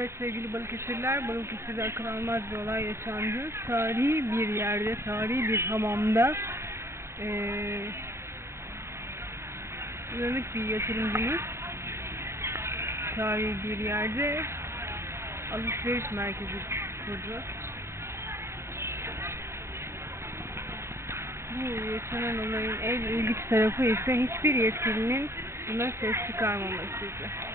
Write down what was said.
Evet sevgili Balıkesirliler, Balıkesir'de akıl almaz bir olay yaşandı. Tarihi bir yerde, tarihi bir hamamda uyanık bir yatırımcımız tarihi bir yerde alışveriş merkezi kurdu. Bu yaşanan olayın en ilginç tarafı ise hiçbir yetkilinin buna ses çıkarmamasıydı.